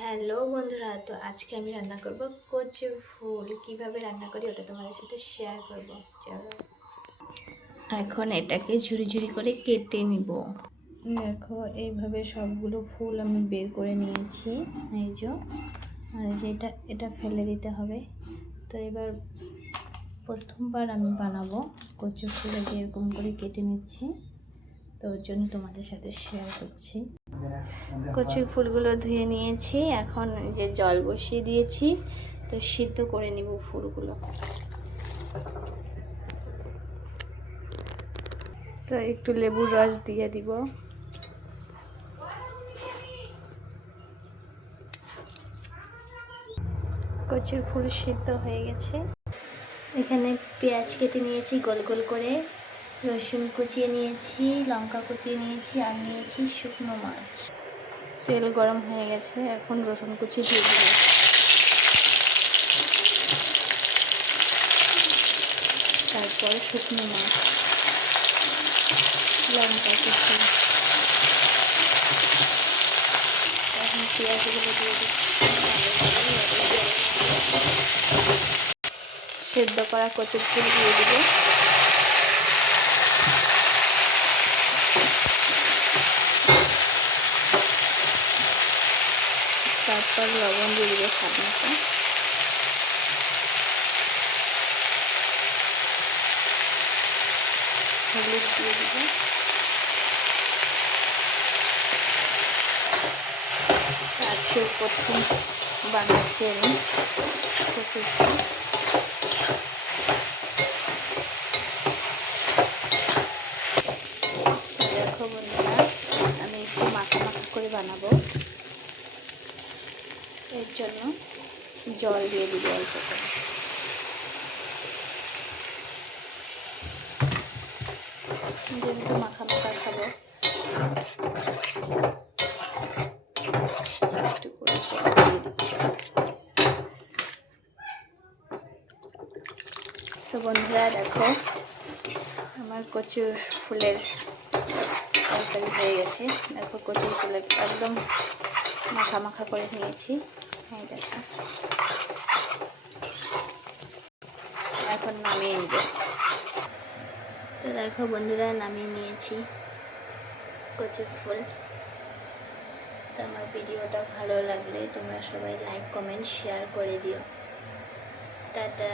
Hello বন্ধুরা, তো আজকে আমি রান্না করব কচু ফুল। কিভাবে রান্না করি ওটা তোমাদের সাথে শেয়ার করব। চলো এখন এটাকে ঝুরি ঝুরি করে কেটে নিব। দেখো এইভাবে সবগুলো ফুল আমি বের করে নিয়েছি। এই যে আর এটা ফেলে দিতে হবে। তো এবার প্রথমবার আমি বানাবো কচু ফুল, এরকম করে কেটে নিচ্ছি। তো ওর জন্য তোমাদের সাথে শেয়ার করছি। কচুর ফুলগুলো ধুয়ে নিয়েছি, এখন যে জল বসিয়ে দিয়েছি, তো সিদ্ধ করে নিব ফুলগুলো। তো একটু লেবুর রস দিয়ে দিব। কচুর ফুল সিদ্ধ হয়ে গেছে। এখানে পেঁয়াজ কেটে নিয়েছি গোল গোল করে, রসুন কুচিয়ে নিয়েছি, লঙ্কা কুচিয়ে নিয়েছি, আর নিয়েছি শুকনো মাছ। তেল গরম হয়ে গেছে, এখন রসুন কুচি দিয়ে দিব। তারপর শুকনো মাছ, লঙ্কা কুচি, এখন পেঁয়াজগুলো দিয়ে দিচ্ছি। সেদ্ধ করা কচুর ফুল দিয়ে দিব। তারপর লবণ দিয়ে দিব স্বাদ মতো। হলুদ দিয়ে দিব। আজকে প্রথম বানাচ্ছি আমি কচুর ফুল। দেখো বন্ধুরা, আমি একটু মাখা মাখা করে বানাবো। এর জন্য জল দিয়ে দিব অল্প করে। যেহেতু মাখা মাখা খাবো, একটু করে জল দিয়ে দিচ্ছি। তো বন্ধুরা দেখো, আমার কচুর ফুলের তরকারি হয়ে গেছে। দেখো কচুর ফুলের একদম মাখা মাখা করে নিয়েছি। হ্যাঁ দেখো, এখন নামিয়ে নিব। তো দেখো বন্ধুরা, নামিয়ে নিয়েছি কচুর ফুল। তো আমার ভিডিওটা ভালো লাগলে তোমরা সবাই লাইক কমেন্ট শেয়ার করে দিও। টাটা।